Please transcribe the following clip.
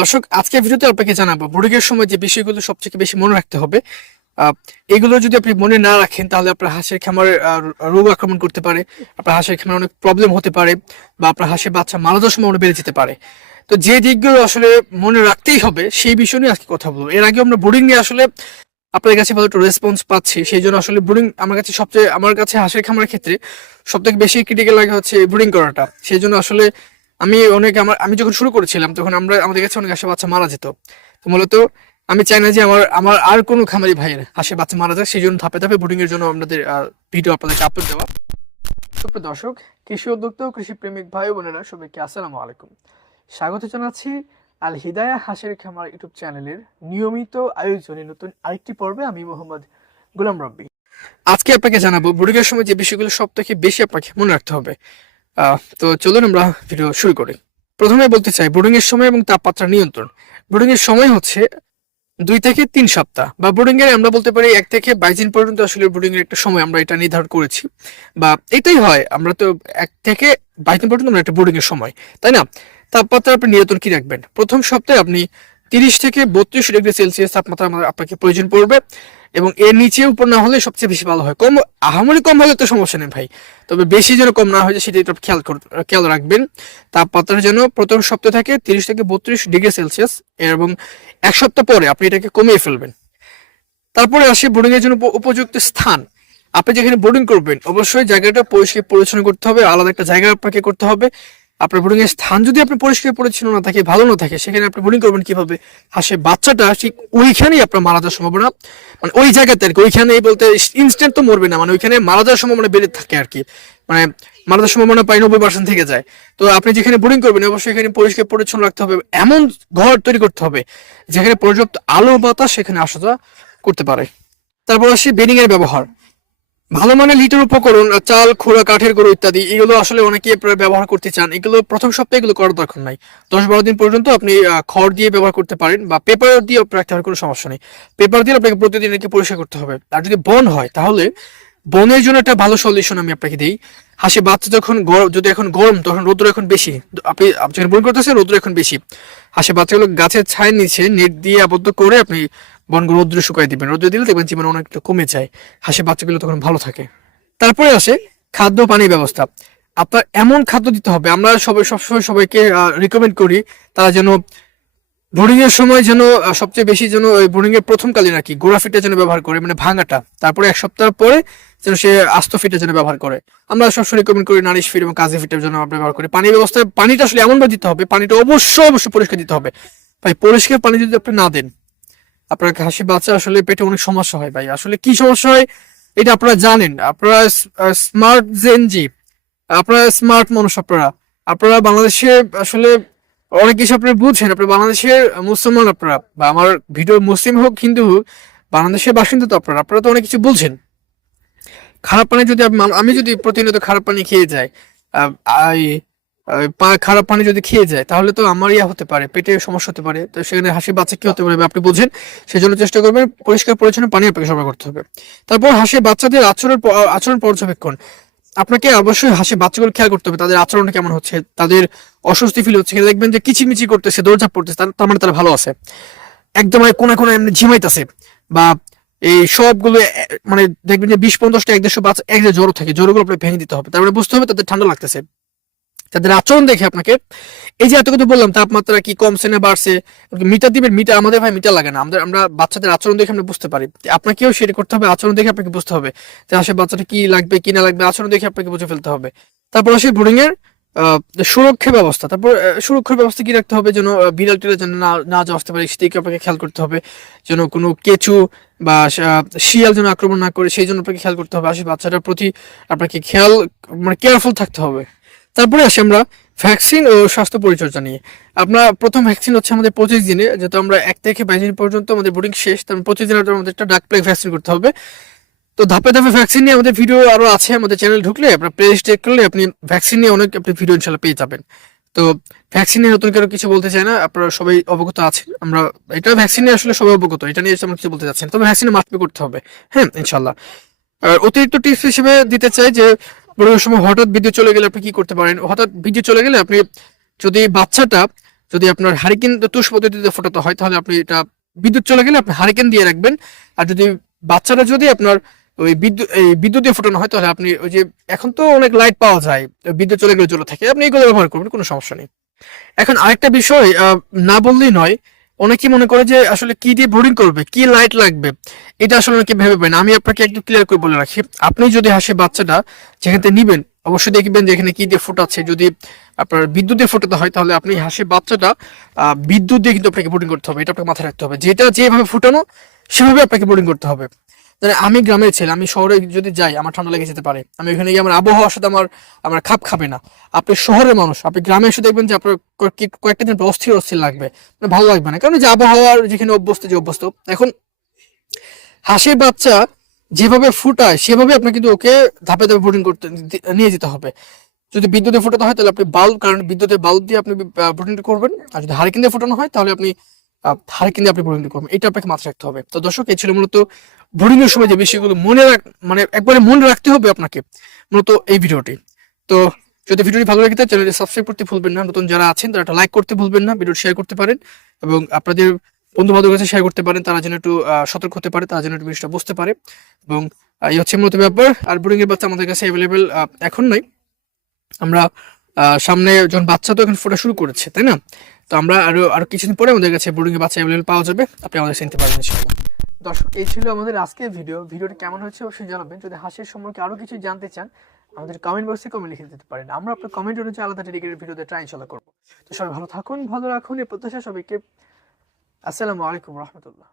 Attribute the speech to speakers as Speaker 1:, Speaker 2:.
Speaker 1: দর্শক, আজকের ভিডিওতে আপনাকে জানাব বোর্ডিংয়ের সময় যে বিষয়গুলো সবথেকে বেশি মনে রাখতে হবে এগুলো যদি আপনি মনে না রাখেন, তাহলে আপনার হাঁসের খামারে রোগ আক্রমণ করতে পারে, আপনার হাঁসের খামারে অনেক প্রবলেম হতে পারে, বা আপনার হাঁসের বাচ্চা মারা যাওয়ার সম্ভাবনা বেড়ে যেতে পারে। তো যে দিকগুলো আসলে মনে রাখতেই হবে, সেই বিষয় নিয়ে আজকে কথা বলব। এর আগে আমরা বোর্ডিং নিয়ে আসলে আপনার কাছে ভালো একটা রেসপন্স পাচ্ছি, সেই জন্য আসলে বোর্ডিং আমার কাছে সবচেয়ে, আমার কাছে হাঁসের খামারের ক্ষেত্রে সবথেকে বেশি ক্রিটিক্যাল লাগে হচ্ছে বোর্ডিং করাটা। সেই জন্য আসলে আমি অনেক আমার, আমি যখন শুরু করেছিলাম, তখন আমরা, আমাদের কাছে অনেক হাঁসের বাচ্চা মারা যেত। তো মূলত আমি চাই না যে আমার আমার আর কোনো খামারি ভাইয়ের হাঁসের বাচ্চা মারা যায় সেই জন্য ধাপে ধাপে বোর্ডিং এর জন্য আপনাদের ভিডিও আপনাদেরকে আপলোড দেওয়া। সুপ্রিয় দর্শক, কৃষি উদ্যোক্তা কৃষি প্রেমিক ভাই বোনেরা, সবাইকে আসসালামু আলাইকুম। স্বাগত জানাচ্ছি আল হিদায়া হাঁসের খামার ইউটিউব চ্যানেলের নিয়মিত আয়োজনে নতুন আরেকটি পর্বে। আমি মোহাম্মদ গোলাম রব্বি। আজকে আপনাকে জানাব বোর্ডিং এর সময় যে বিষয়গুলো সব থেকে বেশি আপনাকে মনে রাখতে হবে। তো চলুন আমরা ভিডিও শুরু করি। প্রথমে বলতে চাই বোর্ডিং এর সময় এবং তাপমাত্রা নিয়ন্ত্রণ। বোর্ডিং এর সময় হচ্ছে দুই থেকে তিন সপ্তাহ বা বোর্ডিং এর আমরা বলতে পারি এক থেকে বাইশ দিন পর্যন্ত আসলে বোর্ডিং এর একটা সময় আমরা এটা নির্ধারণ করেছি। বা এটাই হয়, আমরা তো এক থেকে বাইশ দিন পর্যন্ত আমরা একটা বোর্ডিং এর সময়, তাই না? তাপমাত্রা আপনি নিয়ন্ত্রণ কি রাখবেন? প্রথম সপ্তাহে আপনি তিরিশ থেকে বত্রিশ ডিগ্রি সেলসিয়াস তাপমাত্রা আপনাকে প্রয়োজন পড়বে। এবং এর নিচে উপর না হলে সবচেয়ে বেশি ভালো হয়। কম আহামরি কম হলে তো সমস্যা নেই ভাই। তবে বেশি যেন কম না হয় সেটা একটু খেয়াল খেয়াল রাখবেন। তাপমাত্রা যেন প্রথম সপ্তাহ থেকে তিরিশ থেকে বত্রিশ ডিগ্রি সেলসিয়াস এবং এক সপ্তাহ পরে আপনি এটাকে কমিয়ে ফেলবেন। তারপরে আসি বোর্ডিং এর জন্য উপ- উপযুক্ত স্থান। আপনি যেখানে বোর্ডিং করবেন, অবশ্যই জায়গাটা পরিষ্কার পরিচ্ছন্ন করতে হবে, আলাদা একটা জায়গা আপনাকে করতে হবে। আপনার বোর্ডিং এর স্থান যদি আপনি পরিষ্কার পরিচ্ছন্ন না থাকে, ভালো না থাকে, সেখানে আপনি বোর্ডিং করবেন কীভাবে? হাসে বাচ্চাটা ঠিক ওইখানেই আপনার মারা যাওয়ার সম্ভাবনা। মানে ওই জায়গাতে আর কি, ওইখানেই বলতে ইনস্ট্যান্ট তো মরবে না মানে ওইখানে মারা যাওয়ার সম্ভাবনা বেড়ে থাকে আর কি। মানে মারা যাওয়ার সম্ভাবনা প্রায় নব্বই পার্সেন্ট থেকে যায়। তো আপনি যেখানে বোর্ডিং করবেন, অবশ্যই এখানে পরিষ্কার পরিচ্ছন্ন রাখতে হবে। এমন ঘর তৈরি করতে হবে, যেখানে পর্যাপ্ত আলো বাতাস সেখানে আসা যাওয়া করতে পারে। তারপর আসি বেডিং এর ব্যবহার। ভালো মানের লিটার উপকরণ, চাল খোড়া কাঠের গুঁড়ো ইত্যাদি, এগুলো আসলে অনেকে ব্যবহার করতে চান। এগুলো প্রথম সপ্তাহে এগুলো করার দরকার নাই। দশ বারো দিন পর্যন্ত আপনি খড় দিয়ে ব্যবহার করতে পারেন বা পেপার দিয়ে রাখতে হবে কোনো সমস্যা নেই। পেপার দিয়ে আপনাকে প্রতিদিন একে পরিষ্কার করতে হবে। আর যদি বন হয়, তাহলে বনের জন্য একটা ভালো সলিউশন আমি আপনাকে দিই। হাসি বাচ্চা যখন গরম যদি এখন গরম, তখন রৌদ্র এখন বেশি। আপনি যখন বন করতেছেন, রৌদ্র এখন বেশি। হাসি বাচ্চাগুলো গাছের ছায়ের নিচে নেট দিয়ে আবদ্ধ করে আপনি বনগুলো রৌদ্র শুকাই দিবেন। রৌদ্র দিলে দেখবেন জীবন অনেকটা কমে যায়। হাসি বাচ্চাগুলো তখন ভালো থাকে। তারপরে আসে খাদ্য পানির ব্যবস্থা। আপনার এমন খাদ্য দিতে হবে, আমরা সবাই সবসময় সবাইকে রিকমেন্ড করি, তারা যেন বোর্ডিং এর সময় যেন সবচেয়ে বেশি যেন বোর্ডিং এর প্রথম কালীন আর কি গোড়া ফিটা যেন ব্যবহার করে মানে ভাঙাটা। তারপরে এক সপ্তাহ পরে যেন সে আস্ত ফিটা যেন ব্যবহার করে। আমরা সবসময় রিকমেন্ড করি নারিশ ফিট এবং কাজে ফিটের জন্য ব্যবহার করি। পানির ব্যবস্থা, পানিটা আসলে এমনভাবে দিতে হবে, পানিটা অবশ্যই অবশ্যই পরিষ্কার দিতে হবে। ভাই, পরিষ্কার পানি যদি আপনি না দেন আপনার হাসি বাচ্চা আসলে পেটে অনেক সমস্যা হয় ভাই। আসলে কি সমস্যা হয়? এটা আপনারা জানেন। আপনারা স্মার্ট জেনজি আপনারা স্মার্ট মানুষ আপনারা। আপনারা বাংলাদেশে আসলে অনেক কিছু আপনারা বুঝছেন আপনারা বাংলাদেশের মুসলমান আপনারা বা আমার ভিডিও মুসলিম হোক হোক, বাংলাদেশের বাসিন্দা তো আপনারা। আপনারা তো অনেক কিছু বলছেন খারাপ পানি যদি আমি- যদি প্রতিনিয়ত খারাপ পানি খেয়ে যাই খারাপ পানি যদি খেয়ে যায়, তাহলে তো আমার ইয়া হতে পারে পেটে সমস্যা হতে পারে। তো সেখানে হাসি বাচ্চা কি হতে পারে আপনি বুঝেন। সেই জন্য চেষ্টা করবেন পরিষ্কার পরিচ্ছন্ন পানি আপনাকে সরবরাহ করতে হবে। তারপর হাসি বাচ্চাদের আচরণ আচরণ পর্যবেক্ষণ। আপনাকে অবশ্যই হাসি বাচ্চাগুলো খেয়াল করতে হবে, তাদের আচরণটা কেমন হচ্ছে, তাদের অস্বস্তি ফিল হচ্ছে দেখবেন যে কিচিমিচি করতেছে, দৌড়ঝাঁপ করতেছে, তার তার মানে তারা ভালো আছে। একদম কোনা কোনা এমনি ঝিমাইতেছে। বা এই সবগুলো মানে দেখবেন যে বিশ পঞ্চাশটা এক দেড়শো বাচ্চা এক জ্বর থাকে জ্বরগুলো আপনাকে ভেঙে দিতে হবে। তারপরে বুঝতে হবে তাদের ঠান্ডা লাগতেছে। তাদের আচরণ দেখে আপনাকে, এই যে এত কথা বললাম, তাপমাত্রা কি কমছে না বাড়ছে, মিটার দিবেন, মিটার, আমাদের ভাই মিটার লাগে না। আমাদের আমরা বাচ্চাদের আচরণ দেখে আমরা বুঝতে পারি। আপনাকেও সেটা করতে হবে, আচরণ দেখে আপনাকে বুঝতে হবে। যে আসলে বাচ্চাটা কি লাগবে, কি না লাগবে, আচরণ দেখে আপনাকে বুঝে ফেলতে হবে। তারপর আসে বোর্ডিং এর সুরক্ষা ব্যবস্থা। তারপর সুরক্ষার ব্যবস্থা কি রাখতে হবে? যেন বিড়াল টিড়াল যেন না না আসতে পারে সেদিকে আপনাকে খেয়াল করতে হবে। যেন কোনো কেঁচু বা শিয়াল যেন আক্রমণ না করে, সেই জন্য আপনাকে খেয়াল করতে হবে। আসলে বাচ্চাটার প্রতি আপনাকে খেয়াল মানে কেয়ারফুল থাকতে হবে। তারপরে আসি আমরা ভ্যাকসিন ও স্বাস্থ্য পরিচর্যা নিয়ে। আপনার প্রথম ভ্যাকসিন হচ্ছে আমাদের পঁচিশ দিনে, যেহেতু আমরা এক থেকে বাইশ দিন পর্যন্ত আমাদের বোর্ডিং শেষ তারপর পঁচিশ দিনের আমাদের একটা ডাক প্লেগ ভ্যাকসিন করতে হবে। তো ধাপে ধাপে ভ্যাকসিন নিয়ে আমাদের ভিডিও আরও আছে, আমাদের চ্যানেল ঢুকলে, আপনার প্লে চেক করলে আপনি ভ্যাকসিন নিয়ে অনেক আপনি ভিডিও ইনশাল্লাহ পেয়ে যাবেন। তো ভ্যাকসিন নিয়ে নতুন করে কিছু বলতে চাই না, আপনারা সবাই অবগত আছেন। আমরা এটা ভ্যাকসিন নিয়ে আসলে সবাই অবগত, এটা নিয়ে আমরা কিছু বলতে চাচ্ছি না। তবে ভ্যাকসিনে মাস্ট করতে হবে হ্যাঁ ইনশাল্লাহ। আর অতিরিক্ত টিপস হিসেবে দিতে চাই যে বড় সময় হঠাৎ বিদ্যুৎ চলে গেলে আপনি কি করতে পারেন? হঠাৎ বিদ্যুৎ চলে গেলে আপনি যদি বাচ্চাটা যদি আপনার হারিকেন তুষ পদ্ধতিতে ফোটাতে হয়, তাহলে আপনি এটা বিদ্যুৎ চলে গেলে আপনি হারিকেন দিয়ে রাখবেন। আর যদি বাচ্চাটা যদি আপনার ওই বিদ্যুৎ, এই বিদ্যুৎ দিয়ে ফোটানো হয়, তাহলে আপনি ওই যে এখন তো অনেক লাইট পাওয়া যায় বিদ্যুৎ চলে গেলে জ্বলে থাকে, আপনি এগুলো ব্যবহার করবেন, কোনো সমস্যা নেই। এখন আরেকটা বিষয় না বললেই নয় অনেকেই মনে করে যে আসলে কি দিয়ে বোর্ডিং করবে, কি লাইট লাগবে? এটা আসলে অনেকে ভেবে পায় আমি আপনাকে একটু ক্লিয়ার করে বলে রাখি, আপনি যদি হাসে বাচ্চাটা যেখান থেকে নিবেন, অবশ্যই দেখবেন যে এখানে কি দিয়ে ফোটাচ্ছে যদি আপনার বিদ্যুৎ দিয়ে ফোটাতে হয়, তাহলে আপনি হাসে বাচ্চাটা বিদ্যুৎ দিয়ে কিন্তু আপনাকে বোর্ডিং করতে হবে। এটা আপনাকে মাথায় রাখতে হবে। যেটা যেভাবে ফুটানো, সেভাবে আপনাকে বোর্ডিং করতে হবে। মানে আমি গ্রামের ছেলে, আমি শহরে যদি যাই, আমার ঠান্ডা লেগে যেতে পারে। আমি ওখানে গিয়ে আমার আবহাওয়ার সাথে আমার আমার খাপ খাবে না। আপনি শহরের মানুষ, আপনি গ্রামে এসে দেখবেন যে আপনার কয়েকটা দিন অস্থির অস্থির লাগবে। মানে ভালো লাগবে না। কারণ যে আবহাওয়ার যেখানে অভ্যস্ত, যে অভ্যস্ত, এখন হাসির বাচ্চা যেভাবে ফুটায়, সেভাবে আপনি কিন্তু ওকে ধাপে ধাপে বোর্ডিং করতে নিয়ে যেতে হবে। যদি বিদ্যুতে ফোটাতে হয়, তাহলে আপনি বাল্ব কারণ বিদ্যুতের বাল্ব দিয়ে আপনি বোর্ডিং করবেন। আর যদি হারিকেন দিয়ে ফোটানো হয়, তাহলে আপনি হারিকেন দিয়ে আপনি বোর্ডিং করবেন। এটা আপনাকে মাথায় রাখতে হবে। তো দর্শক, এই ছিল মূলত বোর্ডিং এর সময় যে বিষয়গুলো মনে রাখ মানে একবারে মনে রাখতে হবে আপনাকে, মূলত এই ভিডিওটি। তো যদি ভিডিওটি ভালো লাগে চ্যানেলটি সাবস্ক্রাইব করতে ভুলবেন না। নতুন যারা আছেন, তারা একটা লাইক করতে ভুলবেন না, ভিডিওটি শেয়ার করতে পারেন এবং আপনাদের বন্ধু বান্ধবের কাছে শেয়ার করতে পারেন, তারা যেন একটু সতর্ক হতে পারে, তারা যেন একটু জিনিসটা বুঝতে পারে এবং এই হচ্ছে মূলত ব্যাপার। আর বোর্ডিং এর বাচ্চা আমাদের কাছে অ্যাভেলেবেল এখন নাই। আমরা সামনে যখন বাচ্চা তো এখন ফোটা শুরু করেছে, তাই না? তো আমরা আরও আরও কিছুদিন পরে আমাদের কাছে বোর্ডিং এর বাচ্চা অ্যাভেলেবেল পাওয়া যাবে, আপনি আমাদের কাছে নিতে পারবেন ইনশাআল্লাহ। দর্শক, এই ছিল আমাদের আজকের ভিডিও ভিডিওটি কেমন হচ্ছে অবশ্যই জানাবেন। যদি হাসির সম্পর্কে আরও কিছু জানতে চান, আমাদের কমেন্ট বক্সে কমেন্ট লিখে দিতে পারেন। আমরা আপনার কমেন্ট অনুযায়ী আলাদা ডেডিকেটেড ভিডিওতে ট্রাই ইনশাল্লাহ করব। তো সবাই ভালো থাকুন, ভালো রাখুন, এই প্রত্যাশা সবাইকে। আসসালামু আলাইকুম রহমতুল্লাহ।